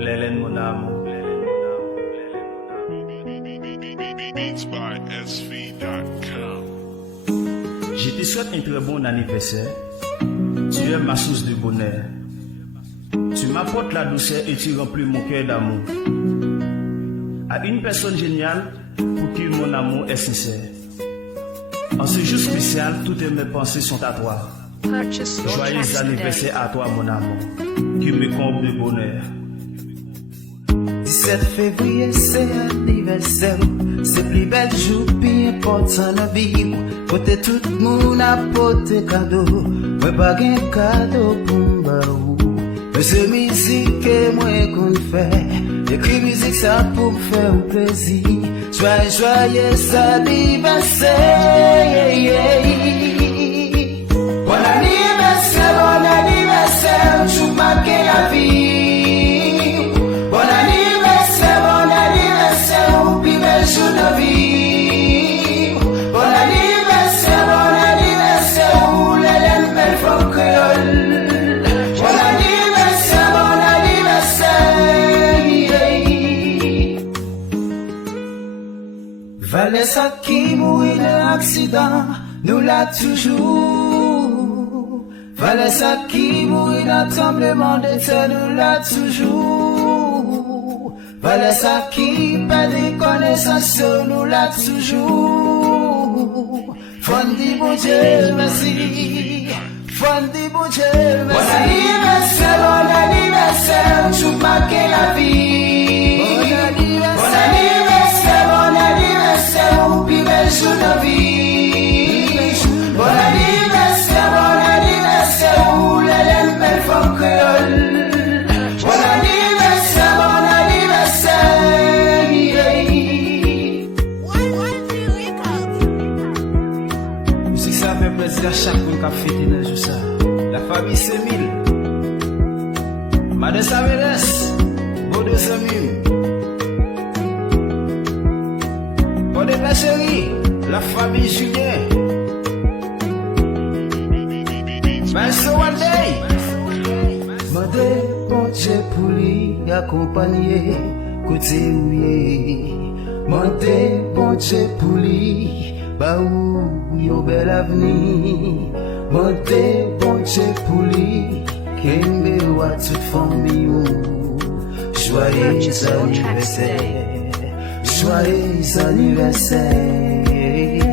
Lelen mon amour. Beats by SV.com. Je te souhaite un très bon anniversaire. Tu es ma source de bonheur. Tu m'apportes la douceur et tu remplis mon cœur d'amour. À une personne géniale pour qui mon amour est sincère. En ce jour spécial, toutes mes pensées sont à toi. Joyeux anniversaire à toi, mon amour, qui me comble de bonheur. 17 février, c'est anniversaire. C'est plus bel jour, plus important dans la vie. Côté tout le monde a porté cadeau. Mais pas de cadeau pour m'baou. Mais c'est musique que moi qu'on fait. Écris musique ça pour me faire plaisir. Joyeux anniversaire. Bon anniversaire, tu marques la vie. Bon anniversaire, oublie mes jours de vie. Bon anniversaire, où les laines belles font créole. Bon anniversaire, Vanessa qui mourit dans l'accident, nous l'a toujours. Vanessa qui mourit dans le tremblement de terre, nous l'a toujours. Vanessa qui perd des connaissances, nous l'a toujours. Fondi bon Dieu, merci. Fondi bon Dieu, merci. Bon anniversaire, tu marques la vie. Bon anniversaire, oublie mes jours de vie. Bon anniversaire, où les laines belles font créole. Bon anniversaire, musique ça fait plaisir à chaque monde qui a fêté dans jour ça. La famille c'est mille. Madame Saveles, beau de Samim. Pour de la chérie, la famille Julien. Vincent One Day. Mandé bon Dieu pour lui accompagner côté oué. Mandé bon Dieu pour lui ba ou yo bel avenir. Mandé bon Dieu pour lui kembe wa toute famille. Joyeux anniversaire. Joyeux anniversaire.